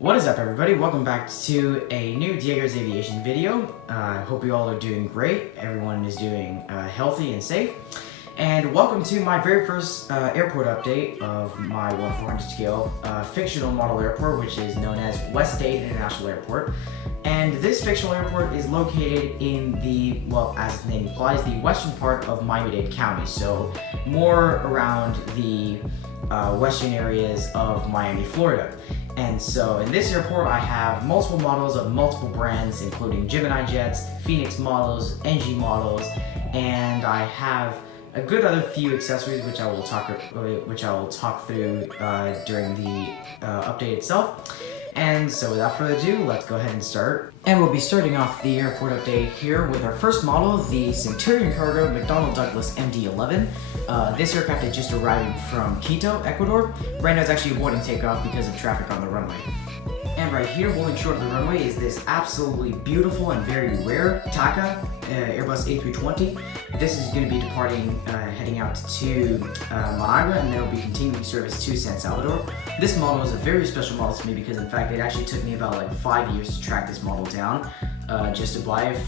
What is up, everybody? Welcome back to a new Diego's Aviation video. I hope you all are doing great. Everyone is doing healthy and safe. And welcome to my very first airport update of my 1/400 scale fictional model airport, which is known as West-Dade International Airport. And this fictional airport is located in the, well, as the name implies, the western part of Miami-Dade County. So more around the western areas of Miami, Florida. And so in this airport, I have multiple models of multiple brands, including Gemini jets, Phoenix models, NG models, and I have a good other few accessories which I will talk through during the update itself. And so without further ado, let's go ahead and start. And we'll be starting off the airport update here with our first model, the Centurion Cargo McDonnell Douglas MD-11. This aircraft is just arriving from Quito, Ecuador. Right now it's actually avoiding takeoff because of traffic on the runway. And right here, holding short of the runway, is this absolutely beautiful and very rare TACA Airbus A320. This is going to be departing, heading out to Managua, and then will be continuing service to San Salvador. This model is a very special model to me because, in fact, it actually took me about like 5 years to track this model down, just to buy it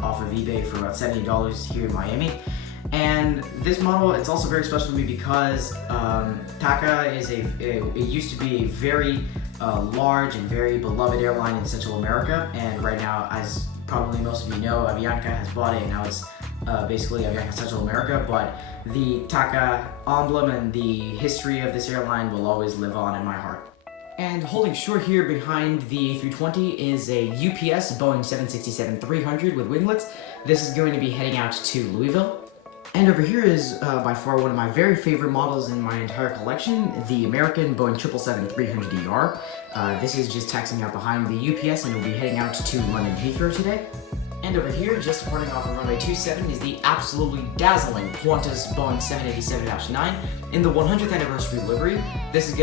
off of eBay for about $70 here in Miami. And this model, it's also very special to me because TACA is it used to be a very large and very beloved airline in Central America, and right now, as probably most of you know, Avianca has bought it, and now it's basically Avianca Central America, but the TACA emblem and the history of this airline will always live on in my heart. And holding short here behind the A320 is a UPS Boeing 767-300 with winglets. This is going to be heading out to Louisville. And over here is by far one of my very favorite models in my entire collection, the American Boeing 777-300ER. This is just taxiing out behind the UPS and will be heading out to London Heathrow today. And over here, just departing off of runway 27, is the absolutely dazzling Qantas Boeing 787-9 in the 100th anniversary livery. This is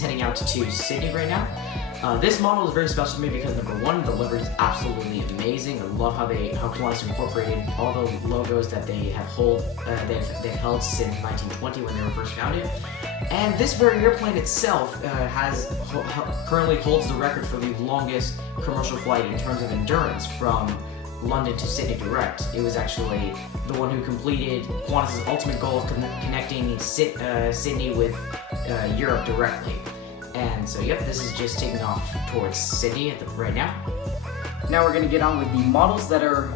heading out to Sydney right now. This model is very special to me because, number one, the livery is absolutely amazing. I love how Qantas incorporated all the logos that they have they've held since 1920 when they were first founded. And this very airplane itself currently holds the record for the longest commercial flight in terms of endurance from London to Sydney direct. It was actually the one who completed Qantas' ultimate goal of connecting Sydney with Europe directly. And so, yep, this is just taking off towards Sydney right now. Now we're going to get on with the models that are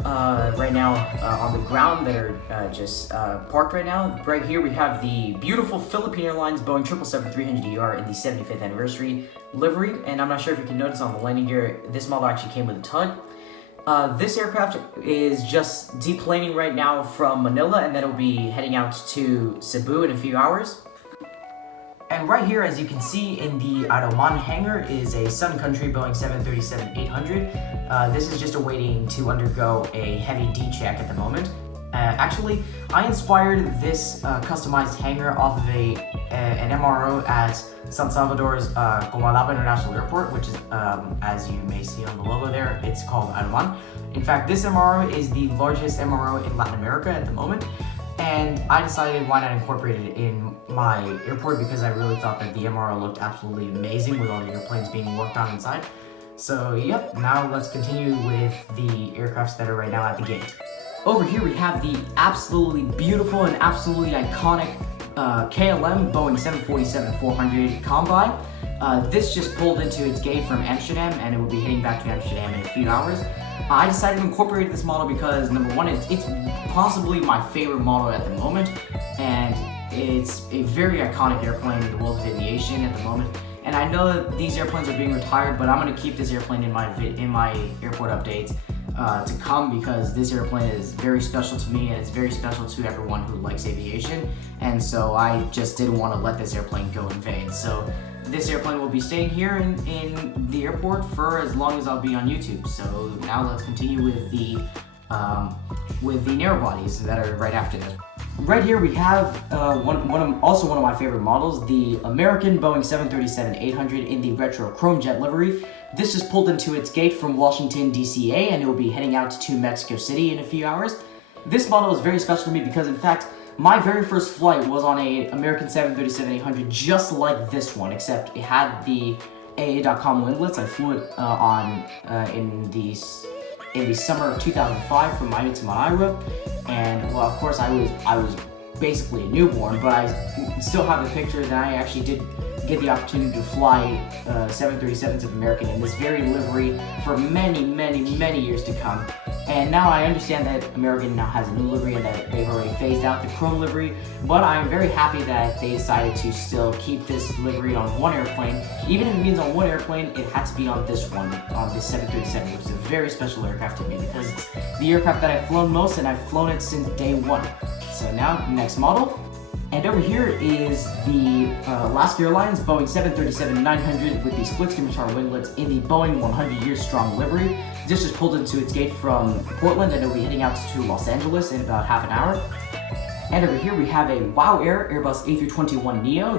right now on the ground that are just parked right now. Right here we have the beautiful Philippine Airlines Boeing 777-300ER in the 75th anniversary livery. And I'm not sure if you can notice on the landing gear, this model actually came with a tug. This aircraft is just deplaning right now from Manila, and then it'll be heading out to Cebu in a few hours. And right here, as you can see in the Aroman hangar, is a Sun Country Boeing 737-800. This is just awaiting to undergo a heavy D-check at the moment. Actually, I inspired this customized hangar off of an MRO at San Salvador's Comalapa International Airport, which is, as you may see on the logo there, it's called Aroman. In fact, this MRO is the largest MRO in Latin America at the moment. And I decided why not incorporate it in my airport because I really thought that the MRO looked absolutely amazing with all the airplanes being worked on inside. So yep, now let's continue with the aircrafts that are right now at the gate. Over here we have the absolutely beautiful and absolutely iconic KLM Boeing 747-400 Combi. This just pulled into its gate from Amsterdam, and it will be heading back to Amsterdam in a few hours. I decided to incorporate this model because, number one, it's possibly my favorite model at the moment, and it's a very iconic airplane in the world of aviation at the moment. And I know that these airplanes are being retired, but I'm going to keep this airplane in my airport updates to come because this airplane is very special to me, and it's very special to everyone who likes aviation. And so I just didn't want to let this airplane go in vain. So this airplane will be staying here in the airport for as long as I'll be on YouTube. So now let's continue with the narrow bodies that are right after this. Right here we have one of my favorite models, the American Boeing 737-800 in the retro chrome jet livery. This just pulled into its gate from Washington, D.C.A., and it will be heading out to Mexico City in a few hours. This model is very special to me because, in fact, my very first flight was on a American 737-800 just like this one, except it had the AA.com winglets. I flew it in the summer of 2005 from Miami to Managua, and well, of course, I was basically a newborn, but I still have the pictures, and I actually did get the opportunity to fly 737s of American in this very livery for many years to come. And now I understand that American now has a new livery and that they've already phased out the chrome livery, but I'm very happy that they decided to still keep this livery on one airplane. Even if it means on one airplane, it had to be on this one, on this 737, which is a very special aircraft to me because it's the aircraft that I've flown most, and I've flown it since day one. So now, next model. And over here is the Alaska Airlines Boeing 737-900 with the split scimitar winglets in the Boeing 100 years strong livery. This just pulled into its gate from Portland, and it'll be heading out to Los Angeles in about half an hour. And over here we have a WOW Air Airbus A321neo.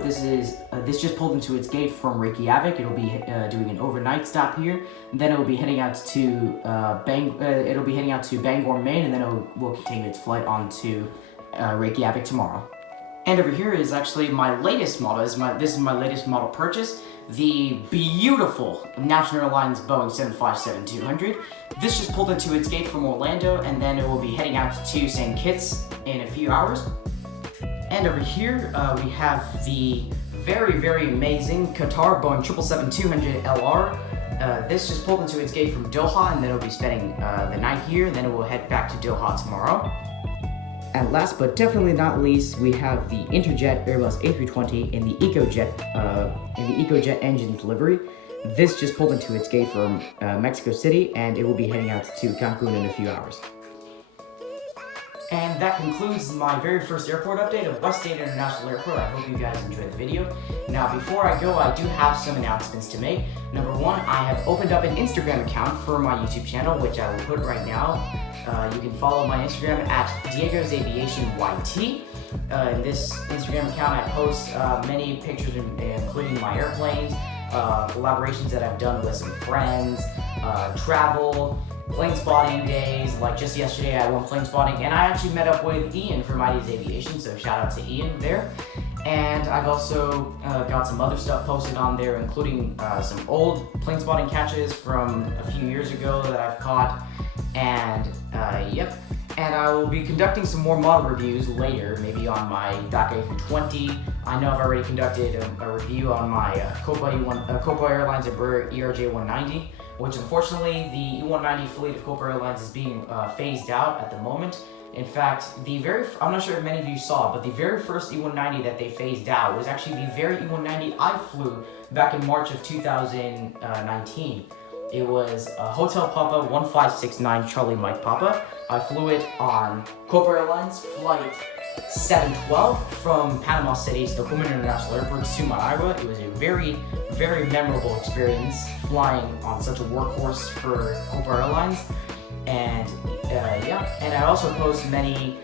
This just pulled into its gate from Reykjavik. It'll be doing an overnight stop here. And then it will be heading out to Bangor, Maine, and then it will continue its flight on to Reykjavik tomorrow. And over here is actually my latest model. This is my latest model purchase, the beautiful National Airlines Boeing 757-200. This just pulled into its gate from Orlando, and then it will be heading out to St. Kitts in a few hours. And over here we have the very amazing Qatar Boeing 777-200 LR. This just pulled into its gate from Doha, and then it will be spending the night here, and then it will head back to Doha tomorrow. And last but definitely not least, we have the Interjet Airbus A320 in the EcoJet engine delivery. This just pulled into its gate from Mexico City, and it will be heading out to Cancun in a few hours. And that concludes my very first airport update of West-Dade International Airport. I hope you guys enjoyed the video. Now, before I go, I do have some announcements to make. Number one, I have opened up an Instagram account for my YouTube channel, which I will put right now. You can follow my Instagram at Diego's Aviation YT. In this Instagram account, I post many pictures, including my airplanes, collaborations that I've done with some friends, travel, plane spotting days. Like just yesterday, I went plane spotting, and I actually met up with Ian from ID's Aviation, so shout out to Ian there. And I've also got some other stuff posted on there, including some old plane spotting catches from a few years ago that I've caught. And yep, and I will be conducting some more model reviews later, maybe on my DACA A320. I know I've already conducted a review on my Copa Airlines Embraer ERJ190, which unfortunately the E190 fleet of Copa Airlines is being phased out at the moment. In fact, I'm not sure if many of you saw, but the very first E190 that they phased out was actually the very E190 I flew back in March of 2019. It was Hotel Papa 1569 Charlie Mike Papa. I flew it on Copa Airlines flight 712 from Panama City to the Copa International Airport to Managua. It was a very memorable experience flying on such a workhorse for Copa Airlines. And yeah, and I also post many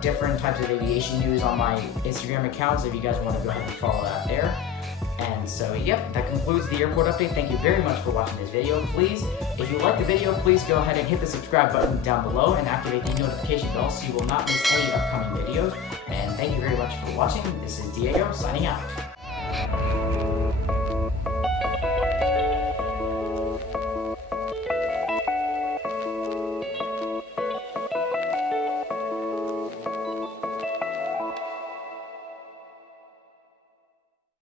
different types of aviation news on my Instagram accounts if you guys want to go ahead and follow that there. And so, yep, that concludes the airport update. Thank you very much for watching this video. Please, if you like the video, please go ahead and hit the subscribe button down below and activate the notification bell so you will not miss any upcoming videos. And thank you very much for watching. This is Diego signing out.